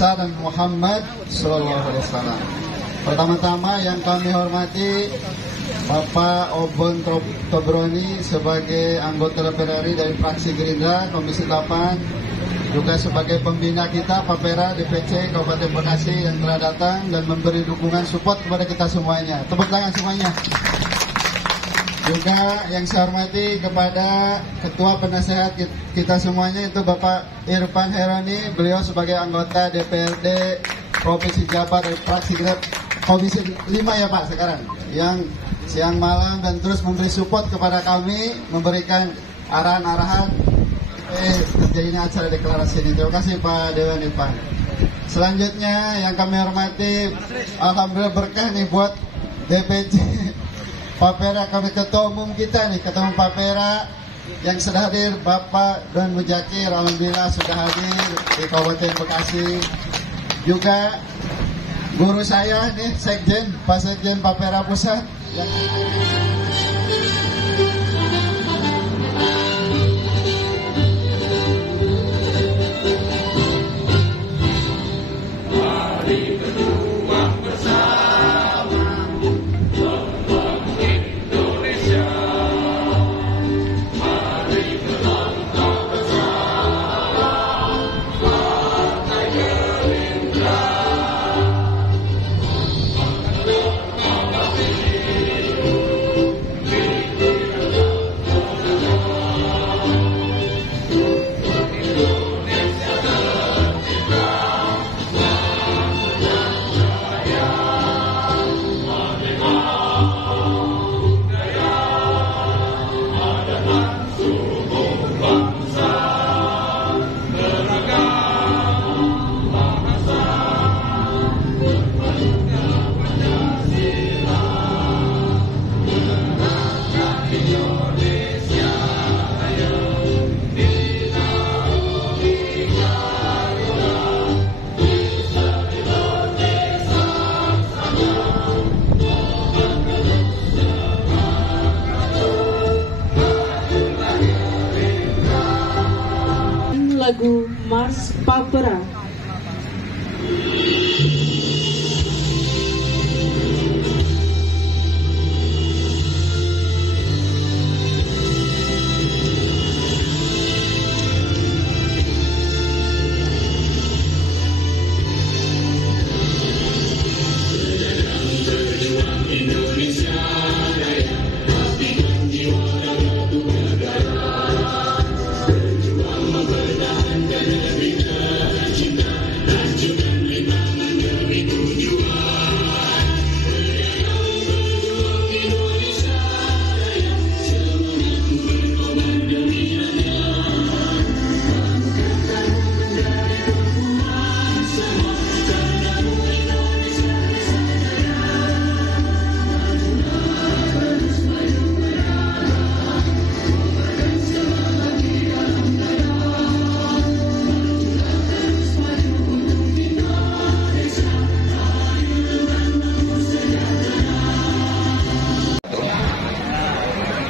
Dan Muhammad Sallallahu Alaihi Wasallam. Pertama-tama yang kami hormati Bapak Obon Tobroni sebagai anggota DPR RI dari fraksi Gerindra Komisi 8, juga sebagai pembina kita Papera DPC Kabupaten Bekasi yang telah datang dan memberi dukungan support kepada kita semuanya. Tepuk tangan semuanya. Juga yang saya hormati kepada Ketua Penasehat kita semuanya itu Bapak Irfan Heroni, beliau sebagai anggota DPRD Provinsi Jabar dari fraksi kita Komisi 5 ya Pak sekarang, yang siang malam dan terus memberi support kepada kami, memberikan arahan-arahan terjadinya acara deklarasi ini. Terima kasih Pak Dewan Irfan. Selanjutnya yang kami hormati, alhamdulillah berkah nih buat DPC Papera, kami ketua umum kita nih, ketua umum Papera yang sudah hadir Bapak Don Mujakir, alhamdulillah sudah hadir di Kabupaten Bekasi. Juga guru saya nih, Sekjen, Pak Sekjen Papera Pusat yang lagu Mars Papera.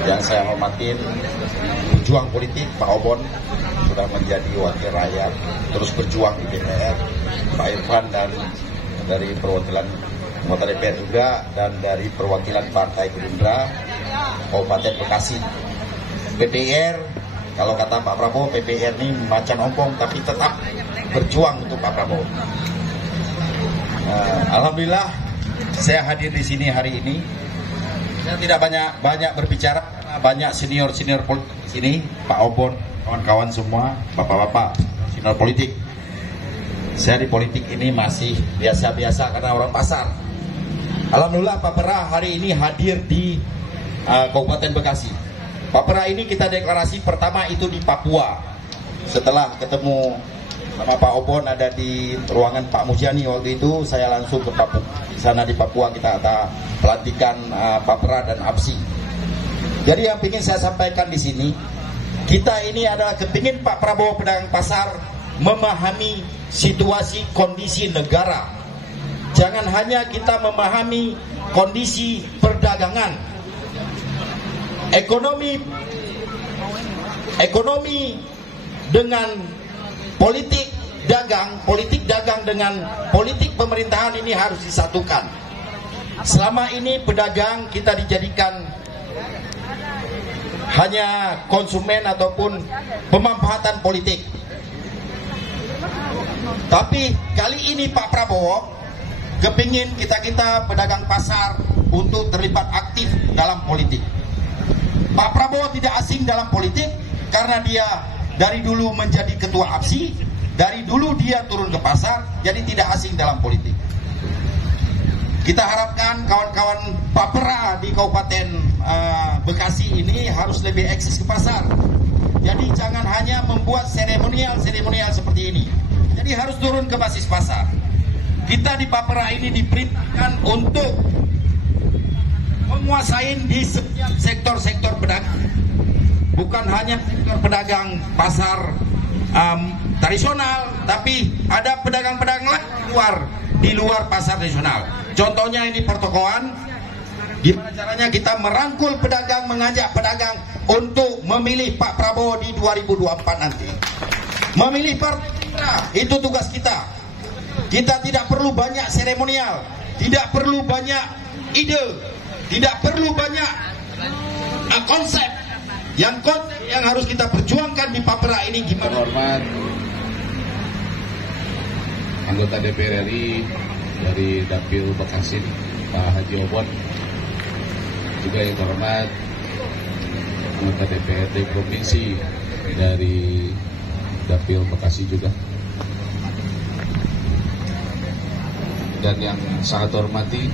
Yang saya hormatin pejuang politik Pak Obon, sudah menjadi wakil rakyat, terus berjuang di DPR, Pak Irfan, dan dari perwakilan anggota DPR juga, dan dari perwakilan Partai Gerindra Kabupaten Bekasi. PPR, kalau kata Pak Prabowo, PPR ini macan ompong tapi tetap berjuang untuk Pak Prabowo. Alhamdulillah saya hadir di sini hari ini. Saya tidak banyak berbicara, banyak senior politik di sini, Pak Obon, kawan-kawan semua, bapak-bapak senior politik. Saya di politik ini masih biasa-biasa karena orang pasar. Alhamdulillah Papera hari ini hadir di Kabupaten Bekasi. Papera ini kita deklarasi pertama itu di Papua. Setelah ketemu sama Pak Obon ada di ruangan Pak Mujiani waktu itu, saya langsung ke Papua. Di sana di Papua kita ada pelantikan Papera dan APSI. Jadi yang ingin saya sampaikan di sini, kita ini adalah kepingin Pak Prabowo pedagang pasar memahami situasi kondisi negara. Jangan hanya kita memahami kondisi perdagangan, ekonomi dengan politik dagang dengan politik pemerintahan ini harus disatukan. Selama ini pedagang kita dijadikan hanya konsumen ataupun pemanfaatan politik. Tapi kali ini Pak Prabowo kepingin kita pedagang pasar untuk terlibat aktif dalam politik. Pak Prabowo tidak asing dalam politik karena dia dari dulu menjadi ketua APSI, dari dulu dia turun ke pasar, jadi tidak asing dalam politik. Kita harapkan kawan-kawan Papera di Kabupaten Bekasi ini harus lebih eksis ke pasar. Jadi jangan hanya membuat seremonial seperti ini. Jadi harus turun ke basis pasar. Kita di Papera ini diperintahkan untuk menguasai di setiap sektor-sektor pedagang. Bukan hanya sektor pedagang pasar tradisional, tapi ada pedagang-pedagang lain di luar pasar tradisional. Contohnya ini pertokoan. Gimana caranya kita merangkul pedagang, mengajak pedagang untuk memilih Pak Prabowo di 2024 nanti. Memilih partai, itu tugas kita. Kita tidak perlu banyak seremonial, tidak perlu banyak ide, tidak perlu banyak konsep. Yang harus kita perjuangkan di Papera ini gimana? Terhormat anggota DPR RI dari Dapil Bekasi, Pak Haji Obon. Juga yang terhormat anggota DPRD Provinsi dari Dapil Bekasi juga. Dan yang sangat hormati,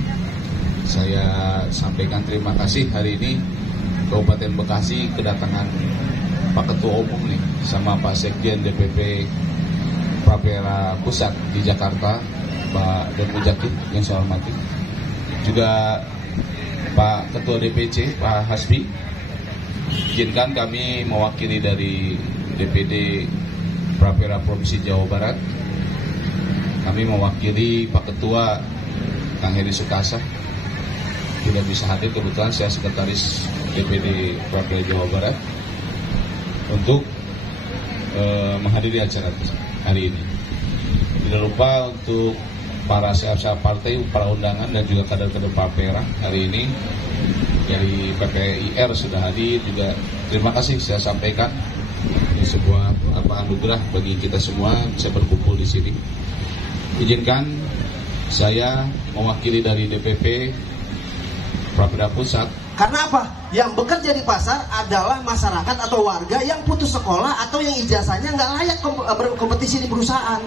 saya sampaikan terima kasih hari ini Kabupaten Bekasi kedatangan Pak Ketua Umum nih sama Pak Sekjen DPP Papera Pusat di Jakarta, Pak Demu Jakit yang saya hormati. Juga Pak Ketua DPC Pak Hasbi. Izinkan kami mewakili dari DPD Papera Provinsi Jawa Barat. Kami mewakili Pak Ketua Kang Heri Sukasa. Tidak bisa hadir, kebetulan saya sekretaris DPD Papera Jawa Barat untuk menghadiri acara hari ini. Tidak lupa untuk para sahabat partai, para undangan dan juga kader-kader Papera hari ini dari PPIR sudah hadir juga. Terima kasih saya sampaikan. Ini sebuah anugerah bagi kita semua bisa berkumpul di sini. Izinkan saya mewakili dari DPP Papera Pusat. Karena apa? Yang bekerja di pasar adalah masyarakat atau warga yang putus sekolah atau yang ijazahnya nggak layak berkompetisi di perusahaan.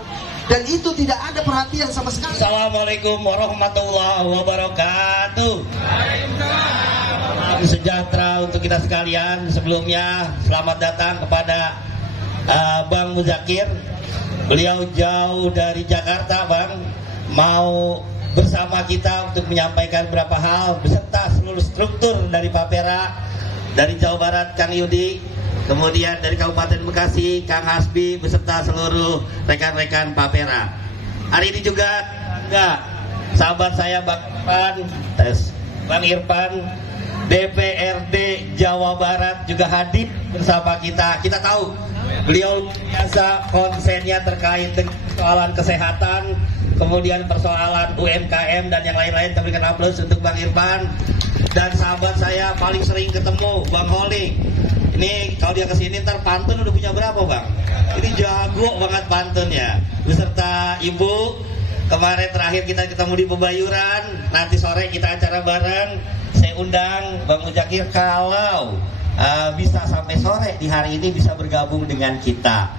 Dan itu tidak ada perhatian sama sekali. Assalamualaikum warahmatullahi wabarakatuh. Salam sejahtera untuk kita sekalian. Sebelumnya selamat datang kepada Bang Muzakir. Beliau jauh dari Jakarta, Bang, mau bersama kita untuk menyampaikan beberapa hal beserta seluruh struktur dari Papera, dari Jawa Barat Kang Yudi, kemudian dari Kabupaten Bekasi Kang Hasbi beserta seluruh rekan-rekan Papera. Hari ini juga sahabat saya Bang Irfan DPRD Jawa Barat juga hadir bersama kita. Kita tahu beliau biasa konsennya terkait dengan persoalan kesehatan, kemudian persoalan UMKM dan yang lain-lain. Kita berikan aplaus untuk Bang Irfan. Dan sahabat saya paling sering ketemu, Bang Holi. Ini kalau dia kesini ntar pantun udah punya berapa, Bang? Ini jago banget pantunnya. Beserta Ibu, kemarin terakhir kita ketemu di Pebayuran. Nanti sore kita acara bareng. Saya undang Bang Muzakir kalau bisa sampai sore di hari ini bisa bergabung dengan kita.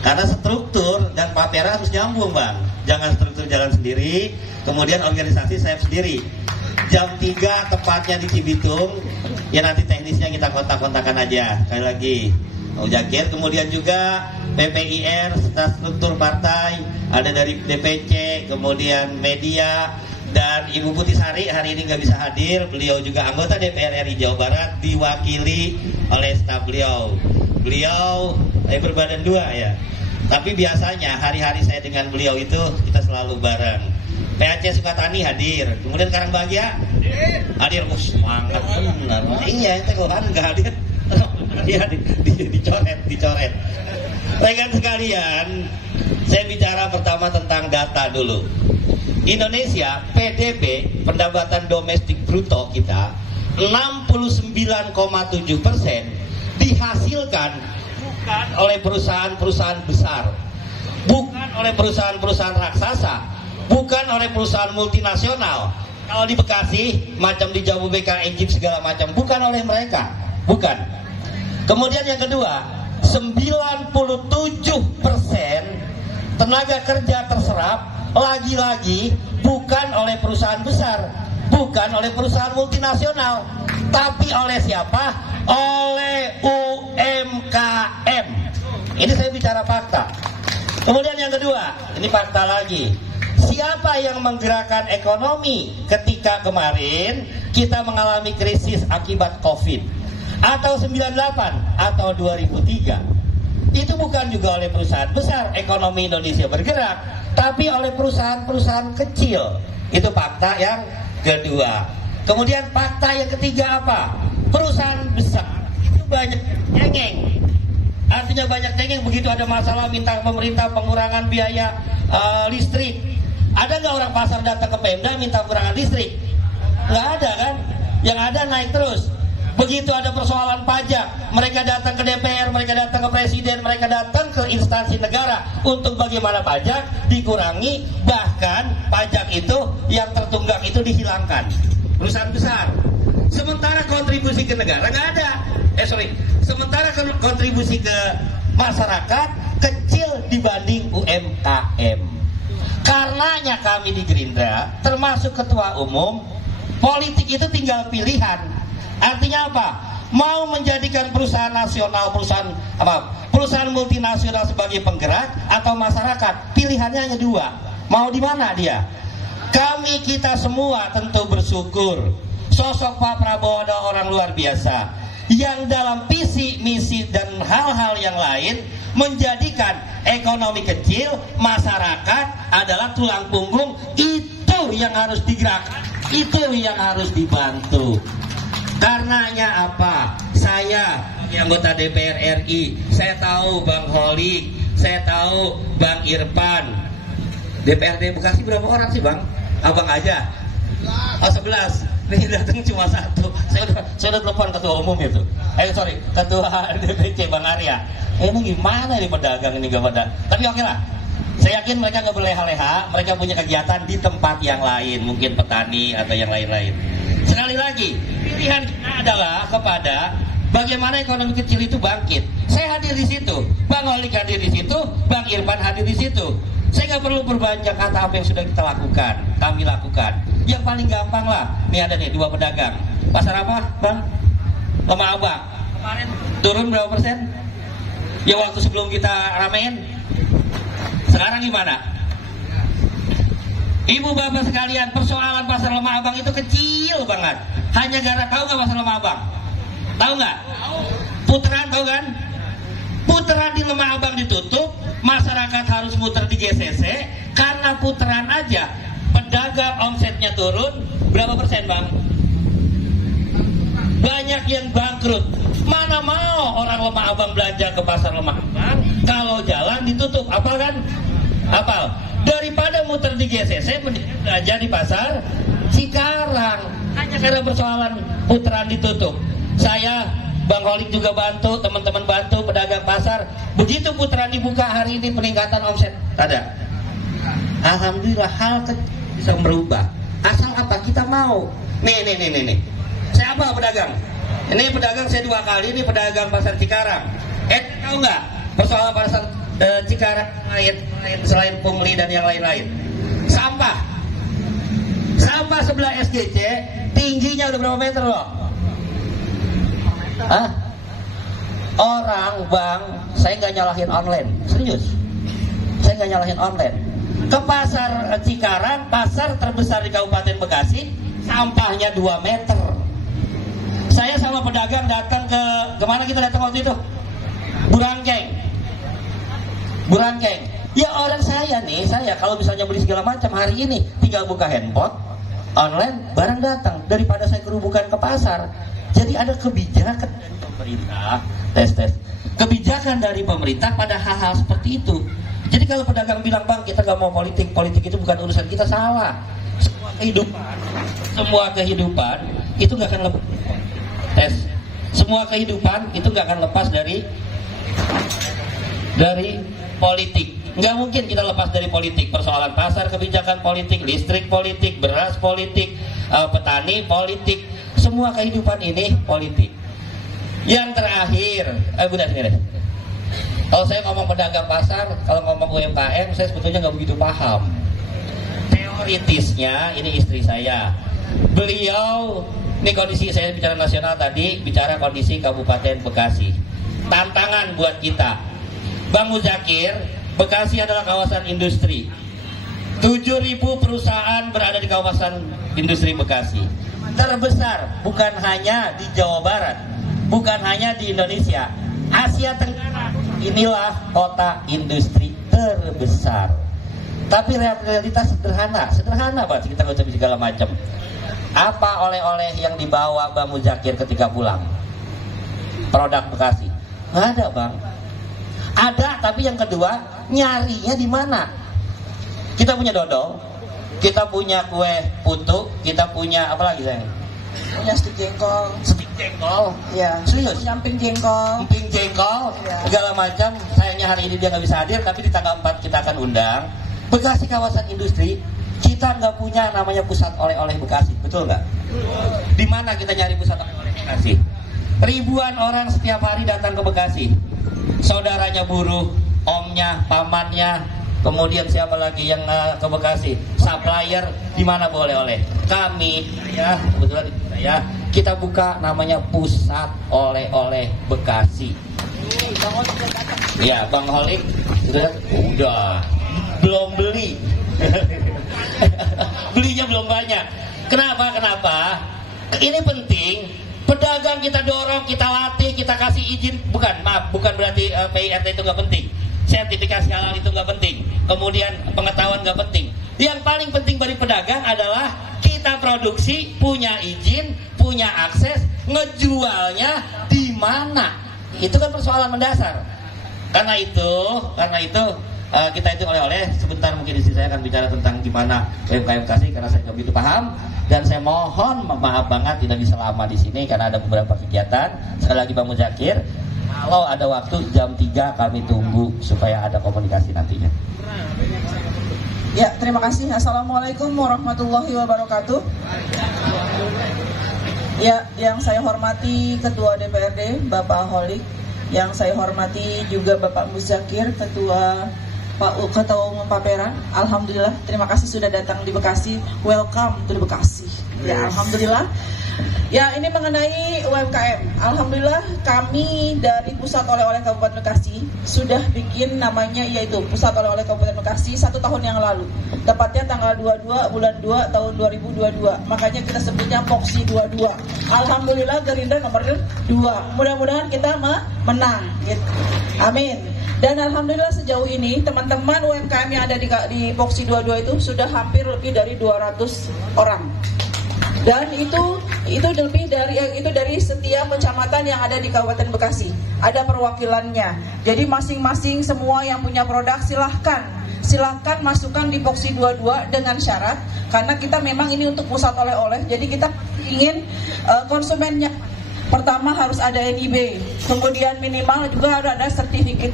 Karena struktur dan Papera harus nyambung, Bang. Jangan struktur jalan sendiri, kemudian organisasi saya sendiri. Jam 3 tepatnya di Cibitung. Ya nanti teknisnya kita kontak-kontakan aja. Sekali lagi Muzakir, kemudian juga PPIR serta struktur partai, ada dari DPC, kemudian media. Dan Ibu Putisari hari ini nggak bisa hadir. Beliau juga anggota DPR RI Jawa Barat, diwakili oleh staf beliau. Beliau berbadan dua ya. Tapi biasanya hari-hari saya dengan beliau itu kita selalu bareng. PAC Sukatani hadir. Kemudian Karangbahagia Hadir, semangat benar. Iya, itu kan nggak hadir. Iya, dicoret. Rekan sekalian, saya bicara pertama tentang data dulu. Indonesia, PDB, pendapatan domestik bruto kita 69,7% dihasilkan bukan oleh perusahaan-perusahaan besar, bukan oleh perusahaan-perusahaan raksasa, bukan oleh perusahaan multinasional. Kalau di Bekasi, macam di Jababeka, Egypt segala macam, bukan oleh mereka, bukan. Kemudian yang kedua, 97% tenaga kerja terserap lagi-lagi bukan oleh perusahaan besar, bukan oleh perusahaan multinasional, tapi oleh siapa? Oleh UMKM. Ini saya bicara fakta. Kemudian yang kedua, ini fakta lagi. Siapa yang menggerakkan ekonomi ketika kemarin kita mengalami krisis akibat COVID? Atau 98 atau 2003? Itu bukan juga oleh perusahaan besar ekonomi Indonesia bergerak, tapi oleh perusahaan-perusahaan kecil. Itu fakta yang kedua. Kemudian fakta yang ketiga apa? Perusahaan besar itu banyak cengeng. Artinya banyak cengeng, begitu ada masalah minta pemerintah pengurangan biaya listrik. Ada nggak orang pasar datang ke Pemda minta pengurangan listrik? Nggak ada kan? Yang ada naik terus. Begitu ada persoalan pajak, mereka datang ke DPR, mereka datang ke Presiden, mereka datang ke instansi negara untuk bagaimana pajak dikurangi, bahkan pajak itu yang tertunggak itu dihilangkan. Perusahaan besar. Sementara kontribusi ke negara nggak ada. Sementara kontribusi ke masyarakat kecil dibanding UMKM. Karenanya kami di Gerindra, termasuk ketua umum, politik itu tinggal pilihan. Artinya apa? Mau menjadikan perusahaan nasional, perusahaan multinasional sebagai penggerak atau masyarakat? Pilihannya hanya dua. Mau di mana dia? Kita semua tentu bersyukur. Sosok Pak Prabowo adalah orang luar biasa yang dalam visi, misi dan hal-hal yang lain menjadikan ekonomi kecil, masyarakat adalah tulang punggung. Itu yang harus digerakkan, itu yang harus dibantu. Karenanya apa? Saya anggota DPR RI, saya tahu Bang Holik, saya tahu Bang Irfan. DPRD Bekasi berapa orang sih Bang? Abang aja. Oh 11. Ini datang cuma satu. Saya udah telepon ketua umum itu. Ketua DPC Bang Arya. Ini gimana nih pedagang ini gak pada? Tapi oke lah. Saya yakin mereka gak berleha-leha. Mereka punya kegiatan di tempat yang lain, mungkin petani atau yang lain-lain. Sekali lagi, pilihan kita adalah kepada bagaimana ekonomi kecil itu bangkit. Saya hadir di situ, Bang Holik hadir di situ, Bang Irfan hadir di situ. Saya nggak perlu berbanyak kata apa yang sudah kita lakukan, kami lakukan. Yang paling gampang lah, nih ada nih 2 pedagang. Pasar apa, Bang? Lemah Abang. Kemarin turun berapa persen? Ya waktu sebelum kita ramein. Sekarang gimana? Ibu bapak sekalian, persoalan pasar Lemah Abang itu kecil banget. Hanya gara tahu nggak pasar Lemah Abang? Tahu nggak? Putaran tahu kan? Putaran di Lemah Abang ditutup, masyarakat harus muter di GCC karena putaran aja. Pedagang omsetnya turun berapa persen Bang? Banyak yang bangkrut. Mana mau orang Lemah Abang belanja ke pasar Lemah Abang kalau jalan ditutup? Apal kan? Apal. Daripada muter di GCC mendingan belanja di pasar Cikarang. Hanya karena persoalan putaran ditutup. Saya, Bang Holik juga bantu, teman-teman bantu pedagang pasar. Begitu putaran dibuka hari ini peningkatan omset ada. Alhamdulillah hal bisa berubah. Asal apa? Kita mau. Nih. Saya apa pedagang? Ini pedagang saya 2 kali, ini pedagang pasar Cikarang. Tahu nggak persoalan pasar Cikarang lain selain pungli dan yang lain-lain? Sampah sebelah SGC tingginya udah berapa meter loh? Hah? Orang Bang, saya nggak nyalahin online, serius. Saya nggak nyalahin online. Ke pasar Cikarang, pasar terbesar di Kabupaten Bekasi, sampahnya 2 meter. Saya sama pedagang datang ke kemana kita datang waktu itu? Burangkeng. Ya orang saya kalau misalnya beli segala macam hari ini tinggal buka handphone, online, barang datang daripada saya kerubukan ke pasar. Jadi ada kebijakan dari pemerintah, kebijakan dari pemerintah pada hal-hal seperti itu. Jadi kalau pedagang bilang, bang kita gak mau politik itu bukan urusan kita, salah. Semua kehidupan itu gak akan lepas semua kehidupan itu gak akan lepas dari politik. Nggak mungkin kita lepas dari politik. Persoalan pasar, kebijakan politik, listrik politik, beras politik, petani politik, semua kehidupan ini politik. Yang terakhir, Bunda sini deh. Kalau saya ngomong pedagang pasar, kalau ngomong UMKM, saya sebetulnya nggak begitu paham. Teoritisnya, ini istri saya. Beliau, ini kondisi saya bicara nasional tadi, bicara kondisi Kabupaten Bekasi. Tantangan buat kita. Bang Muzakir, Bekasi adalah kawasan industri. 7.000 perusahaan berada di kawasan industri Bekasi. Terbesar bukan hanya di Jawa Barat, bukan hanya di Indonesia, Asia Tenggara. Inilah kota industri terbesar. Tapi realitas sederhana banget. Kita nggak usah segala macam. Apa oleh-oleh yang dibawa Bang Muzakir ketika pulang? Produk Bekasi? Nggak ada, Bang. Ada, tapi yang kedua, nyarinya di mana? Kita punya dodol, kita punya kue putu, kita punya apa lagi sayang? Punya stik jengkol. Stik jengkol? Iya. Serius? Punya emping jengkol. Emping jengkol, ya. Segala macam. Sayangnya hari ini dia nggak bisa hadir, tapi di tanggal 4 kita akan undang. Bekasi kawasan industri, kita nggak punya namanya pusat oleh-oleh Bekasi, betul nggak? Di mana kita nyari pusat oleh-oleh Bekasi? Ribuan orang setiap hari datang ke Bekasi. Saudaranya buruh, omnya, pamannya, kemudian siapa lagi yang ke Bekasi? Supplier, di mana boleh oleh? Kami, ya kebetulan saya, kita buka namanya pusat oleh-oleh Bekasi. Ya, Bang Holik, udah, belum beli, belinya belum banyak. Kenapa? Ini penting. Pedagang kita dorong, kita latih, kita kasih izin. Bukan berarti PIRT itu nggak penting. Sertifikasi halal itu nggak penting. Kemudian pengetahuan nggak penting. Yang paling penting bagi pedagang adalah kita produksi, punya izin, punya akses, ngejualnya di mana. Itu kan persoalan mendasar. Karena itu kita itu oleh-oleh. Sebentar mungkin istri saya akan bicara tentang gimana UMKM Bekasi, karena saya nggak begitu paham. Dan saya mohon maaf banget tidak bisa lama di sini karena ada beberapa kegiatan. Sekali lagi Bang Muzakir, kalau ada waktu jam 3 kami tunggu supaya ada komunikasi nantinya. Ya, terima kasih. Assalamualaikum warahmatullahi wabarakatuh. Ya, yang saya hormati Ketua DPRD Bapak Holik, yang saya hormati juga Bapak Muzakir, Ketua Umum Papera. Alhamdulillah, terima kasih sudah datang di Bekasi. Welcome to Bekasi. Ya, alhamdulillah. Ya, ini mengenai UMKM. Alhamdulillah, kami dari Pusat Oleh-oleh Kabupaten Bekasi sudah bikin namanya yaitu Pusat Oleh-oleh Kabupaten Bekasi 1 tahun yang lalu. Tepatnya tanggal 22 bulan 2 tahun 2022. Makanya kita sebutnya Poksi 22. Alhamdulillah Gerindra nomor 2. Mudah-mudahan kita menang. Gitu. Amin. Dan alhamdulillah sejauh ini teman-teman UMKM yang ada di Poksi 22 itu sudah hampir lebih dari 200 orang. Dan itu dari setiap kecamatan yang ada di Kabupaten Bekasi. Ada perwakilannya. Jadi masing-masing semua yang punya produk silahkan masukkan di Poksi 22 dengan syarat, karena kita memang ini untuk pusat oleh-oleh. Jadi kita ingin konsumennya pertama harus ada NIB, kemudian minimal juga harus ada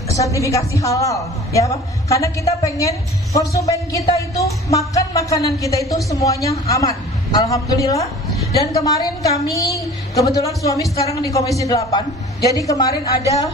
sertifikasi halal, ya Pak. Karena kita pengen konsumen kita itu makan makanan kita itu semuanya aman. Alhamdulillah. Dan kemarin kami kebetulan suami sekarang di Komisi 8. Jadi kemarin ada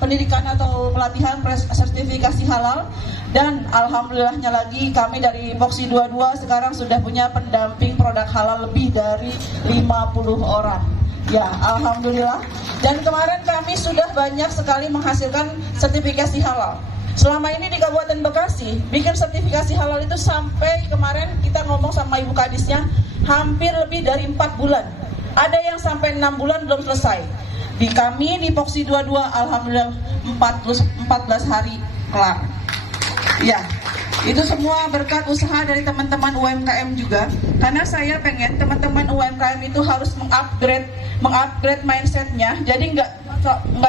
pendidikan atau pelatihan sertifikasi halal, dan alhamdulillahnya lagi kami dari Poksi 22 sekarang sudah punya pendamping produk halal lebih dari 50 orang. Ya, alhamdulillah. Dan kemarin kami sudah banyak sekali menghasilkan sertifikasi halal. Selama ini di Kabupaten Bekasi, bikin sertifikasi halal itu sampai kemarin kita ngomong sama Ibu Kadisnya, hampir lebih dari 4 bulan. Ada yang sampai 6 bulan belum selesai. Di kami di Poksi 22, alhamdulillah 14 hari kelar. Ya, Itu semua berkat usaha dari teman-teman UMKM juga. Karena saya pengen teman-teman UMKM itu harus mengupgrade mindsetnya. Jadi nggak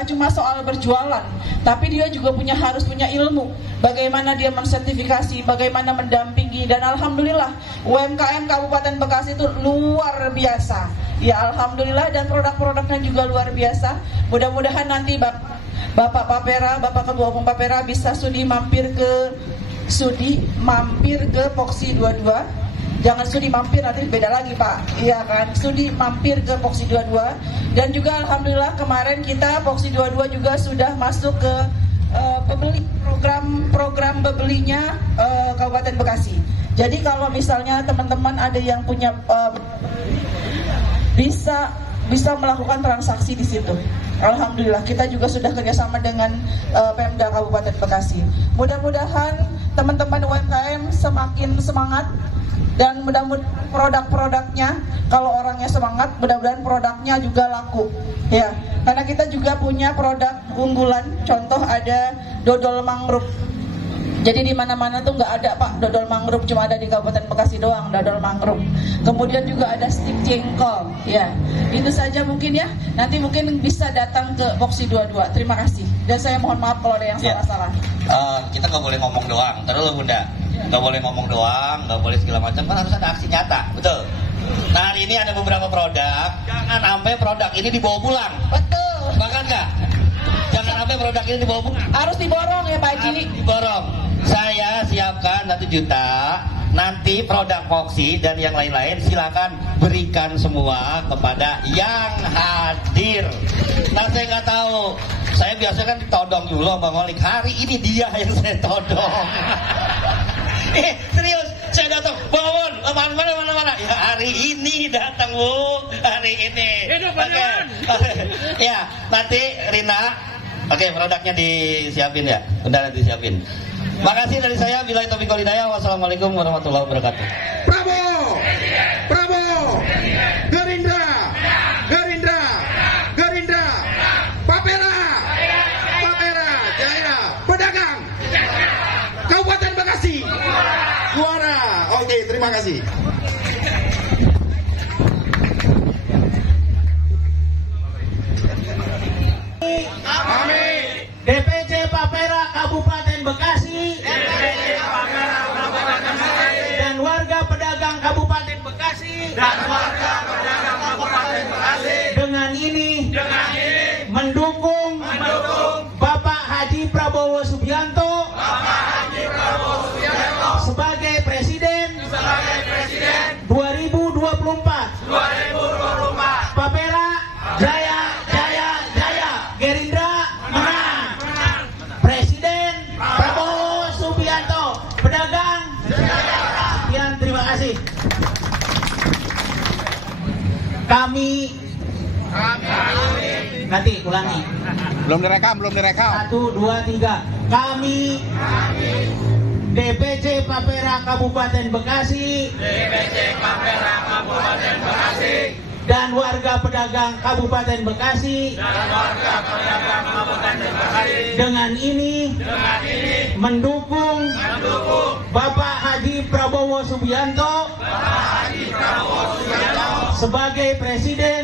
cuma soal berjualan, tapi dia juga harus punya ilmu. Bagaimana dia mensertifikasi, bagaimana mendampingi, dan alhamdulillah UMKM Kabupaten Bekasi itu luar biasa. Ya alhamdulillah, dan produk-produknya juga luar biasa. Mudah-mudahan nanti Bapak Papera, Bapak Ketua Umum Papera bisa sudi mampir ke Poksi 22. Jangan studi mampir, nanti beda lagi Pak. Iya kan, studi mampir ke Poksi 22. Dan juga alhamdulillah kemarin kita Poksi 22 juga sudah masuk ke program bebelinya Kabupaten Bekasi. Jadi kalau misalnya teman-teman ada yang punya bisa melakukan transaksi di situ. Alhamdulillah kita juga sudah kerjasama dengan Pemda Kabupaten Bekasi. Mudah-mudahan teman-teman UMKM semakin semangat, dan mudah-mudahan produk-produknya, kalau orangnya semangat, mudah-mudahan produknya juga laku. Ya, karena kita juga punya produk unggulan. Contoh ada dodol mangrove. Jadi di mana-mana tuh nggak ada Pak dodol mangrove, cuma ada di Kabupaten Bekasi doang dodol mangrove. Kemudian juga ada stik jengkol. Ya, itu saja mungkin ya. Nanti mungkin bisa datang ke Poksi 22. Terima kasih. Dan saya mohon maaf kalau ada yang salah-salah. Kita nggak boleh ngomong doang, terus Bunda. Nggak boleh ngomong doang, nggak boleh segala macam, kan harus ada aksi nyata, betul. Nah hari ini ada beberapa produk, jangan sampai produk ini dibawa pulang. Betul. Bahkan nggak, jangan sampai produk ini dibawa pulang. Harus diborong ya Pak Haji. Harus diborong. Saya siapkan 1 juta. Nanti produk Poksi dan yang lain-lain silakan berikan semua kepada yang hadir. Nah saya nggak tahu, saya biasanya kan ditodong dulu Bang Holik. Hari ini dia yang saya todong. Serius, saya datang, bangun, mana? Ya hari ini datang Bu, hari ini. Ya, nanti Rina, produknya disiapin ya, udah nanti disiapin. Makasih dari saya, billahi taufiq wal hidayah. Wassalamualaikum warahmatullahi wabarakatuh. Bravo, bravo, Gerindra, Papera, Jaya, pedagang, Kabupaten Bekasi, juara. Oke, terima kasih. Amin. DPC Papera Kabupaten Bekasi, dan warga pedagang Kabupaten Bekasi, dengan ini mendukung Bapak Haji Prabowo Subianto sebagai Presiden 2024. Papera jaya, Gerindra menang. Presiden Prabowo Subianto, pedagang. Sekian, terima kasih. Kami nanti ulangi. Belum direkam. 1, 2, 3. Kami DPC Papera Kabupaten Bekasi, dan warga pedagang Kabupaten Bekasi, dengan ini mendukung Bapak Haji Prabowo Subianto sebagai Presiden